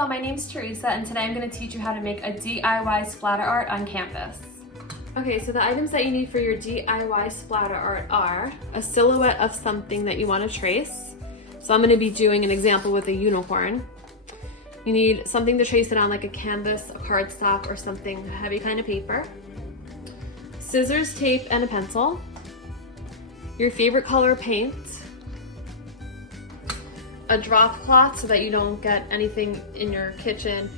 Hello, my name's Teresa, and today I'm going to teach you how to make a DIY splatter art on canvas. Okay, so the items that you need for your DIY splatter art are a silhouette of something that you want to trace. So I'm going to be doing an example with a unicorn. You need something to trace it on, like a canvas, a cardstock, or something heavy kind of paper. Scissors, tape, and a pencil. Your favorite color paint. A drop cloth so that you don't get anything in your kitchen.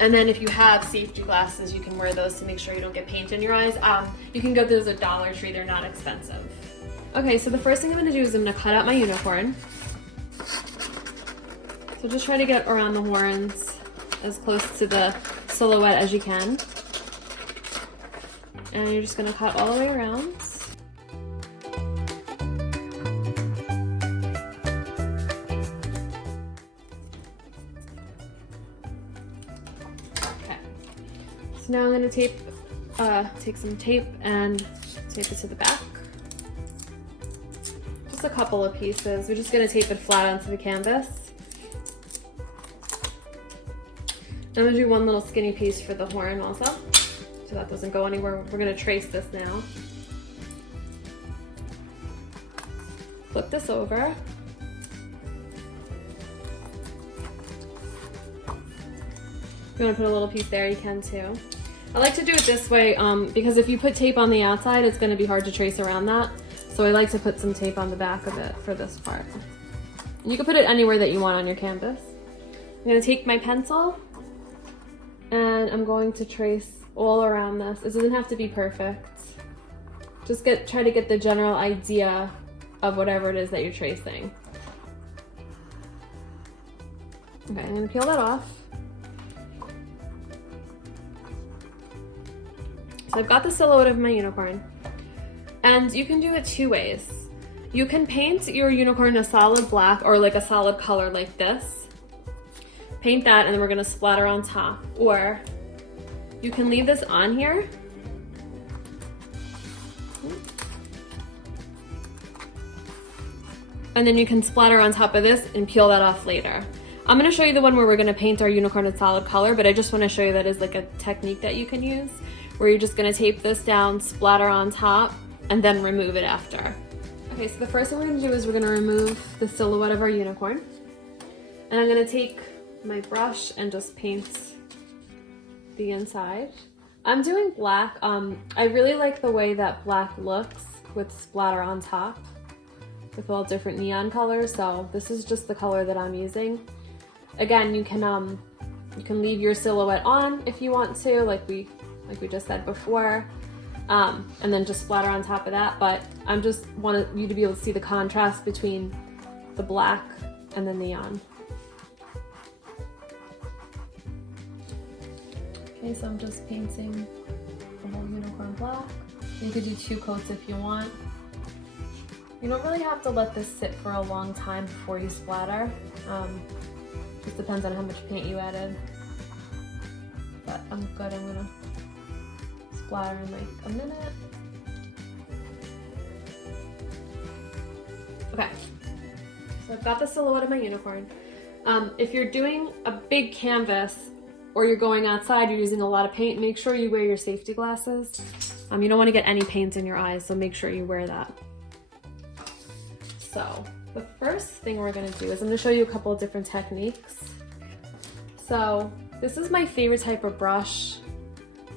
And then if you have safety glasses, you can wear those to make sure you don't get paint in your eyes. You can go to those at Dollar Tree, they're not expensive. Okay, so the first thing I'm gonna do is I'm gonna cut out my unicorn. So just try to get around the horns as close to the silhouette as you can. And you're just gonna cut all the way around. So now I'm going to take some tape and tape it to the back. Just a couple of pieces. We're just going to tape it flat onto the canvas. I'm going to do one little skinny piece for the horn also, so that doesn't go anywhere. We're going to trace this now. Flip this over. If you want to put a little piece there, you can too. I like to do it this way because if you put tape on the outside, it's going to be hard to trace around that. So I like to put some tape on the back of it for this part. You can put it anywhere that you want on your canvas. I'm going to take my pencil and I'm going to trace all around this. It doesn't have to be perfect. Just try to get the general idea of whatever it is that you're tracing. Okay, I'm going to peel that off. So I've got the silhouette of my unicorn, and you can do it two ways. You can paint your unicorn a solid black or like a solid color like this. Paint that and then we're gonna splatter on top. Or you can leave this on here. And then you can splatter on top of this and peel that off later. I'm gonna show you the one where we're gonna paint our unicorn a solid color, but I just wanna show you that is like a technique that you can use, where you're just gonna tape this down, splatter on top, and then remove it after. Okay, so the first thing we're gonna do is we're gonna remove the silhouette of our unicorn. And I'm gonna take my brush and just paint the inside. I'm doing black. I really like the way that black looks with splatter on top, with all different neon colors, so this is just the color that I'm using. Again, you can leave your silhouette on if you want to, like we just said before, and then just splatter on top of that, but I just want you to be able to see the contrast between the black and the neon. Okay, so I'm just painting the whole unicorn black. You could do 2 coats if you want. You don't really have to let this sit for a long time before you splatter. Just depends on how much paint you added. But I'm good, I'm gonna splatter in like a minute. Okay, so I've got the silhouette of my unicorn. If you're doing a big canvas or you're going outside, you're using a lot of paint, make sure you wear your safety glasses. You don't want to get any paint in your eyes, so make sure you wear that. So the first thing we're going to do is I'm going to show you a couple of different techniques. So this is my favorite type of brush.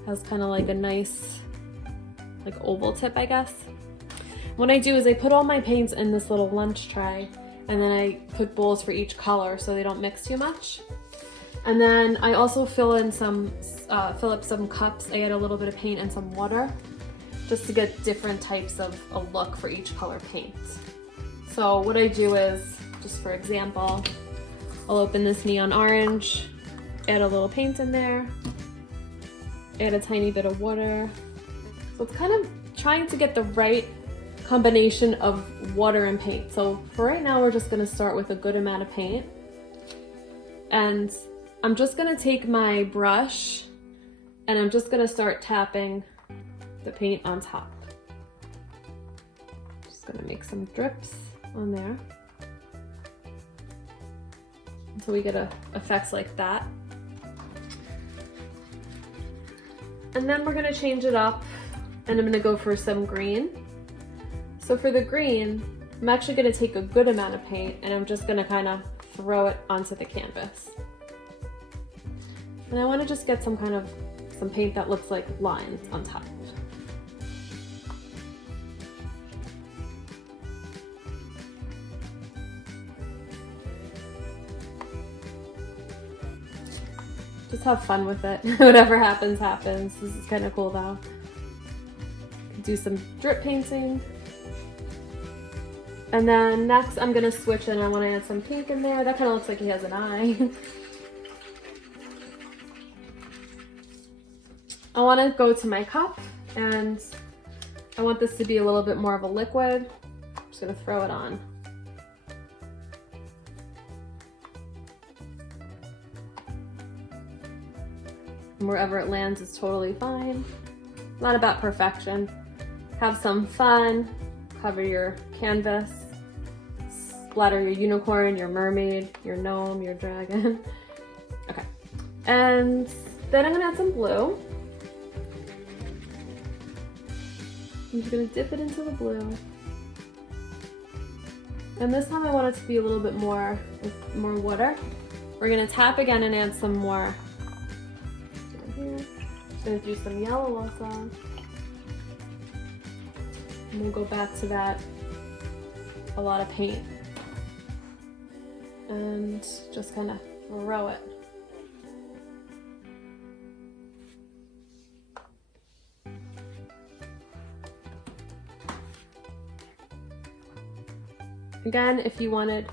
Has kind of like a nice like oval tip, I guess. What I do is I put all my paints in this little lunch tray, and then I put bowls for each color so they don't mix too much. And then I also fill up some cups. I add a little bit of paint and some water just to get different types of a look for each color paint. So what I do is, just for example, I'll open this neon orange, add a little paint in there, add a tiny bit of water. So it's kind of trying to get the right combination of water and paint. So for right now, we're just gonna start with a good amount of paint. And I'm just gonna take my brush and I'm just gonna start tapping the paint on top. Just gonna make some drips on there until we get effects like that. And then we're gonna change it up and I'm gonna go for some green. So for the green, I'm actually gonna take a good amount of paint and I'm just gonna kind of throw it onto the canvas. And I wanna just get some paint that looks like lines on top. Just have fun with it. Whatever happens, happens. This is kind of cool though. Do some drip painting. And then next I'm gonna switch and I wanna add some pink in there. That kind of looks like he has an eye. I wanna go to my cup and I want this to be a little bit more of a liquid. I'm just gonna throw it on. And wherever it lands is totally fine. Not about perfection. Have some fun, cover your canvas, splatter your unicorn, your mermaid, your gnome, your dragon. Okay, and then I'm gonna add some blue. I'm just gonna dip it into the blue. And this time I want it to be a little bit more water. We're gonna tap again and add some more. Here. Just gonna do some yellow also. And we'll go back to that, a lot of paint. And just kind of throw it. Again, if you wanted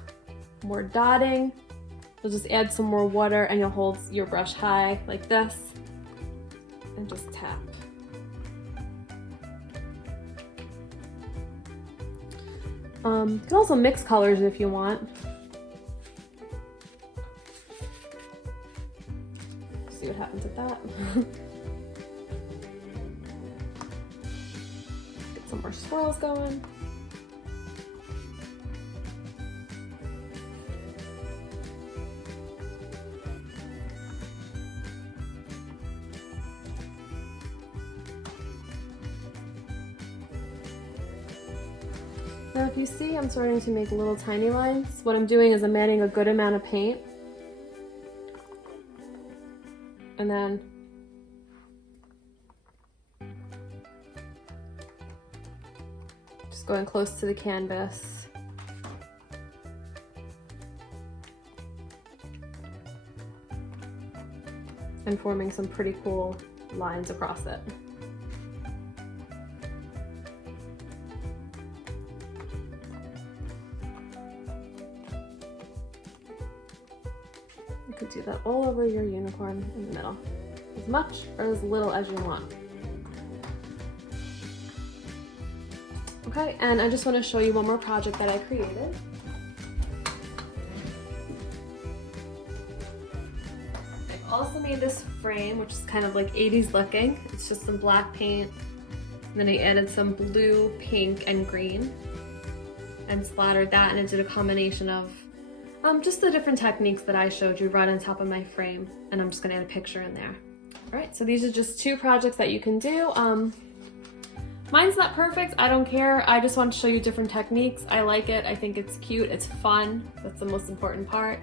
more dotting, you'll just add some more water and you'll hold your brush high like this and just tap. You can also mix colors if you want. See what happens with that. Get some more swirls going. Now if you see, I'm starting to make little tiny lines. What I'm doing is I'm adding a good amount of paint. And then just going close to the canvas. And forming some pretty cool lines across it. You could do that all over your unicorn in the middle, as much or as little as you want. Okay, and I just want to show you one more project that I created. I also made this frame, which is kind of like 80s looking. It's just some black paint, and then I added some blue, pink, and green, and splattered that, and I did a combination of just the different techniques that I showed you right on top of my frame, and I'm just gonna add a picture in there. All right, so these are just 2 projects that you can do. Mine's not perfect, I don't care. I just want to show you different techniques. I like it, I think it's cute, it's fun. That's the most important part.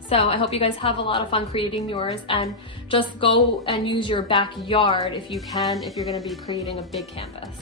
So I hope you guys have a lot of fun creating yours, and just go and use your backyard if you can, if you're gonna be creating a big canvas.